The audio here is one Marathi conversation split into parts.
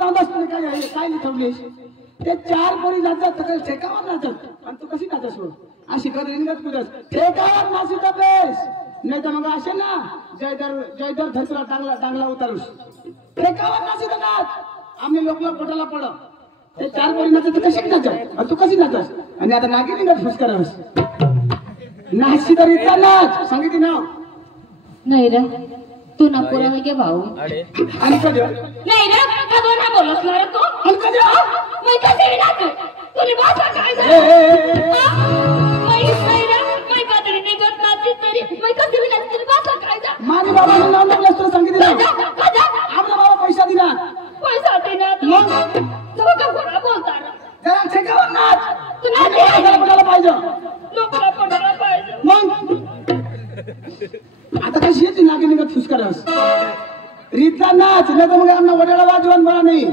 काय नाही ठेवलेस ते चार पोरी नाचत तर ठेकावर नाचत आणि तू कशी नाचस अशी कधी रिंगत कुदस ठेकावर नाचीचा बेस नाही तर मग असे ना जयदर धसरा टांगला उतारूस ठेकावर नाचीचा नाच आम्ही लोकला पोटाला पड ते चार पोरी नाचत तर कशी नाचत आणि तू कशी नाचस आणि आता नागी रिंगत फुसकारस नाचशी तर इतका नाच सांगितली नाव नाही रे तू ना पुरा के भाऊ आणि कधी नाही रे कधी ना बोलस ना रे तू आणि कधी मी कधी नाचू तुला भाषा काय झालं मी नाही रे मी कधी निघत नाची तरी मी कधी नाच तुला भाषा काय झालं माझ्या बाबाने नाव नकलस तुला सांगितलं आपला बाबा पैसा दिला मग तू का कोणा बोलता ना जरा ठेकावर नाच तू नाच लोकांना पाहिजे लोकांना पडायला पाहिजे मग आता कशी येते नागी निघत फुसकारस रीतला नाच नाही तर मग आमना वडाळा वाजवान बरा नाही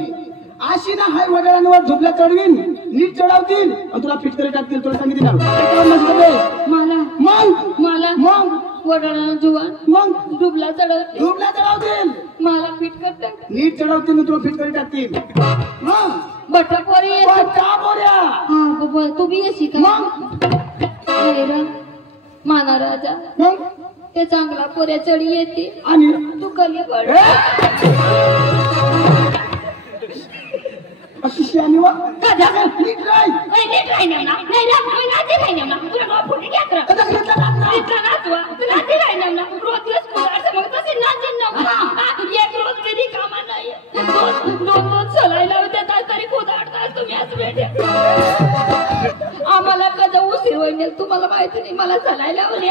अशी ना हाय वडाळ्यांवर झोपल्या चढवीन नीट चढवतील आणि तुला फिटकरी टाकतील तुला सांगितलं ना मला वडाळा जुवान मग डुबला चढवतील मला फिट करते नीट चढवतील तुला फिटकरी टाकतील बटा पोरी तू बी येशी का माना राजा ते चांगला पोऱ्या चढी येते आणि तू कली पड अशी शियानी वा नीट राह नीट राही ना नाही ना मी नाची राही ना तुला डोळ फुटी घ्या तर नीट नाचवा तू नाची राही ना रोज दिवस कुदारचं मग तसे नाचीन ना एक रोज विधी कामा नाही दोन चलायला होते तरी कुदाडतात तुम्ही आज भेटे आम्हाला कधी उशीर होईल तुम्हाला माहिती नाही मला चलायला होईल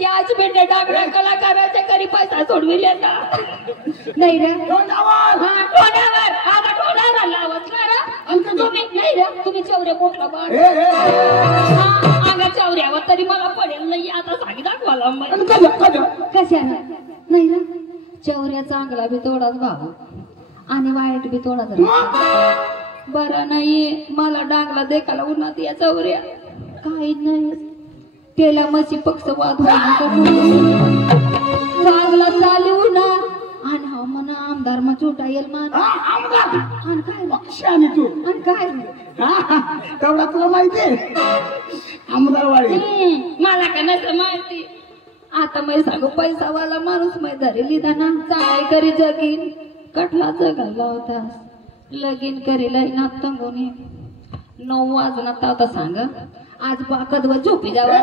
याच भेटे डागड्या कलाकाराच्या घरी पैसा सोडविले ना नाही रे टोण्यावर आता टोण्यावर लावत ना रे तुम्ही नाही रे तुम्ही चौऱ्या मोठला बाळ अंगा चौऱ्यावर तरी मला पडेल नाही आता सांगी दाखवाला कशाला नाही रे चौऱ्या चांगला बी तोडाच भाऊ आणि वाईट बी तोडाच बरं नाही मला डांगला देखाला उन्हात या चौऱ्या काही नाही त्याला मशी पक्ष वाद चांगला चालू ना आणि हा म्हणा आमदार मग छोटा येईल मान आणि काय तू आणि काय तेवढा तुला माहितीये आमदारवाडी मला का नसं माहिती आता मी सांगू पैसावाला माणूस मै धरी लिदा ना चांगली करी जगीन कटला जगाला होता लगीन करीला नात तंगोनी 9 वाजनात आता सांग आज कदवा झोपी जावा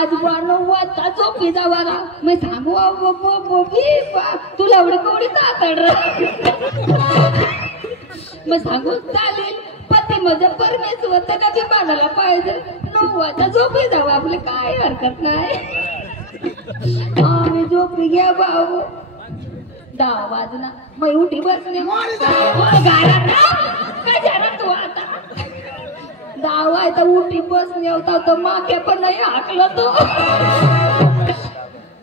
आज 9 वाजता झोपी जावा मी सांगू तुला एवढी कवडी तातड मग सांगू चालेल पती म्हणजे परमेश्वर त्याला बी मानायला पाहिजे 9 वाजता झोपी जावा आपले काय हरकत नाही आम्ही झोपी घ्या भाऊ 10 वाजला मग उठी बसले तू आता 10 वाजता उठी बसले होता तो मागे पण नाही हाकलं तो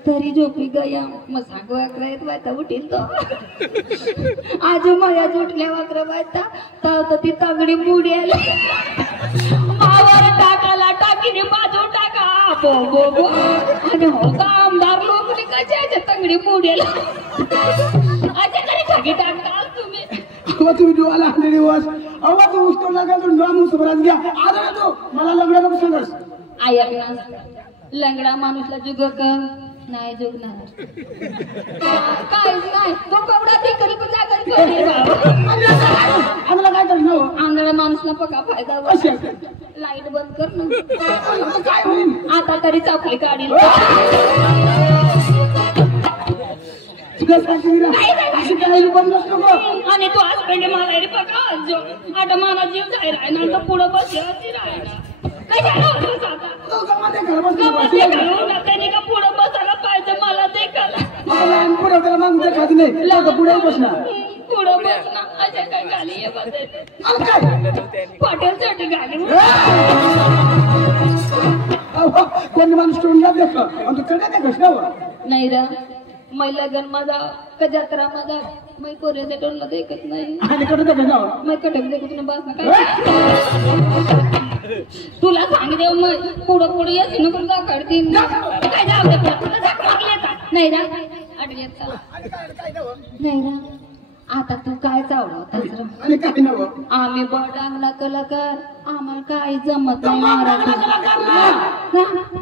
तरी झोपी गया मग सांगू 11 वाजता उठील तो आज माझ्या उठल्या 11 वाजता तर ती तगडी बुडी आली मावर टाकाला टाकीने बाजू टाका बो आणि हो का आमदार लोक कशाच्या तंगडी बुडेल अशा तरी खागी टाकता तुम्ही तुम्ही डोळा आणलेली वास तू उसको लगा तू माणूस बराच घ्या आला तू मला लंगडा नको सांगस ऐक ना लंगडा माणूसला जुग नाही जुगणार काहीच नाही तो कपडा ते करी पूजा करी आम्हाला काय करणार आंधळ्या माणूसला पका फायदा लाईट बंद कर ना काय होईल आता तरी चापली काढील आणि तू आज पेंडे मला रे पका आता मला जीव जायला नंतर पुढं बस राहिला त्यांनी का पुढं बसायला पाहिजे मला देखाला पुढे त्याला मागून देखायचं नाही पुढे बसणार पुढं बसणार अशा काय गाली पटेल साठी गाली कोणी माणूस तोंडला देख तू कडे देखस ना नाही रा मै लगन माझा का जत्रा माझा मै कोरेच्या टोनला देखत नाही आणि कडे देख ना मै कटक देखत ना बस ना काय तुला सांग देव मग पुढं पुढे येस नको का करतील काय जाऊ दे नाही ना अडगेत नाही ना आता तू काय चावलं आणि काय नव आम्ही बडांगला कलाकार आम्हाला काही जमत नाही मराठी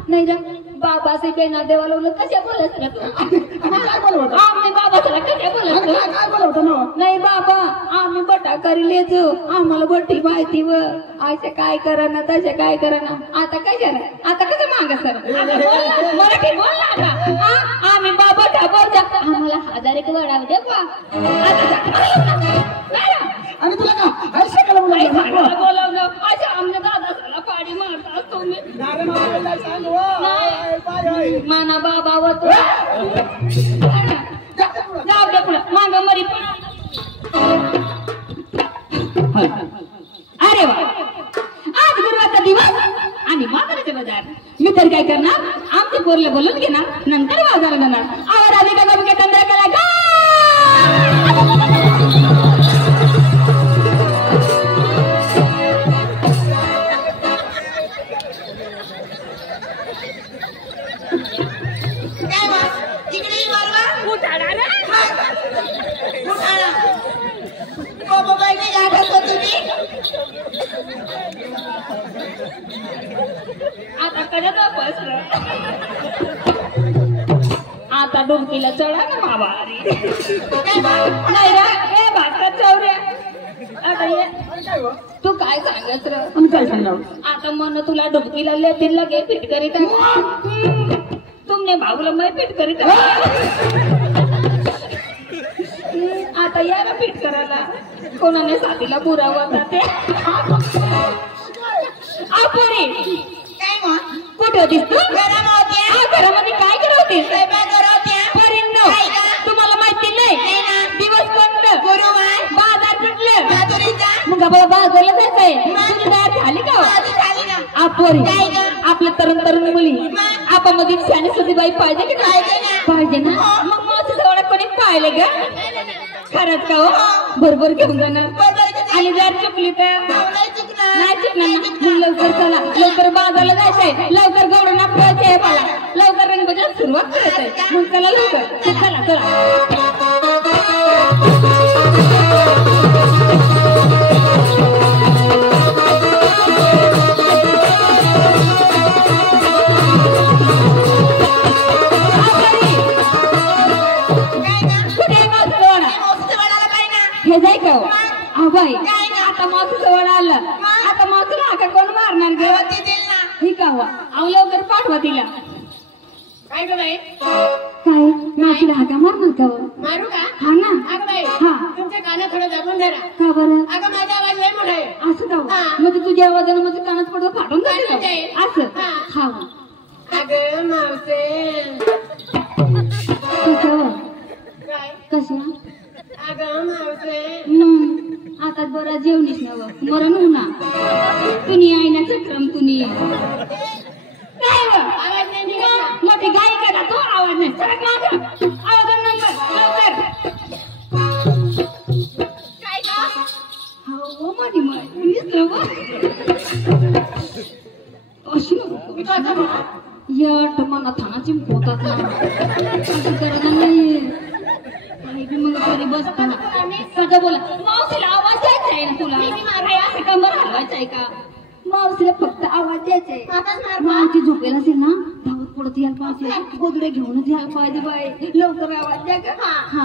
नाही रे बाबाचे बेना देवाला कशा बोलत रे तू आम्ही बाबाला कशा बोलत नाही बाबा आम्ही बटा करीलेच आम्हाला बटी माहिती व असे काय करा ना तसे काय करा ना आता कशा आता कसं माग सर मराठी बोल ना आम्ही बाबा बोलता आम्हाला 1000 एक वडाव दे बा आणि तुला का ऐसे कला बोलावलं अच्छा आमच्या दादाला पाडी मारता तुम्ही माना बाबा व जाऊ दे पुढं माग मरी पण अरे वा आज गुरुवारचा दिवस आणि बाजाराचे बाजार मी तर काय करणार आमचे पोरले बोलून घेणार नंतर बाजारात जाणार आवर आली का गमके तंद्र कला का आता कडे आता डुबकीला चढा ना बाबा नाही रे हे भातात चौऱ्या आता ये तू काय सांगत रे काय सांगाव आता मन तुला डुबकीला लेतील लगे फिट करीत तुमने भाऊला मैं फिट करीत आता या ना फिट करायला कोणाने साथीला पुरावा जाते आपोरी कुठे होतीस तू घरामध्ये काय करत होतीस तुम्हाला माहिती नाही दिवस कोणतं बाजार कुठलं मग बाजारला जायचंय तुम्ही तयार झाली का आपोरी आपल्या तरुण तरुण मुली आपामध्ये शानी सुद्धी बाई पाहिजे की पाहिजे ना मग माझं जवळ कोणी पाहिले का खरंच का हो बरोबर घेऊन जाणार आणि जर चुकली तर नाही चुकणार ना लवकर चला लवकर बाजारला जायचंय लवकर गवडून आपल्याचे मला लवकर रंगबजात सुरुवात करायचंय मग चला लवकर चला चला हे जाय का बाई आता मावशी जवळ आलं आता मावशीला हाका कोण मारणार गे ही का अहो लवकर पाठवा तिला काय काय मावशीला हाका मारणार का मारू का हा ना हा तुमच्या कानात थोडं दाबून धरा का बरं अगं माझा आवाज लय मोठा आहे असं का मग तुझ्या आवाजाने माझ्या कानात पडतो फाटून जाते असं हा अगं मावसे कसं अगं मावसे आता बरा जेवणीस नव मरण होना तुनी आईना चक्रम तुनी काय आवाज नाही निघत मोठी गाय करा तो आवाज नाही सरक माग आवाज नंबर लवकर काय का हो मोठी माय अशी यट मना थाना चिमकोतात ना असं करणार नाही मग घरी बसता सगळं बोला मावशीला आवाज द्यायचा आहे ना तुला असं कंबर हलवायचं आहे का मावशीला फक्त आवाज द्यायचा आहे मावशी झोपेल असेल ना धावत पडत यायला पाहिजे गोदडे घेऊनच यायला पाहिजे बाई लवकर आवाज द्या का हा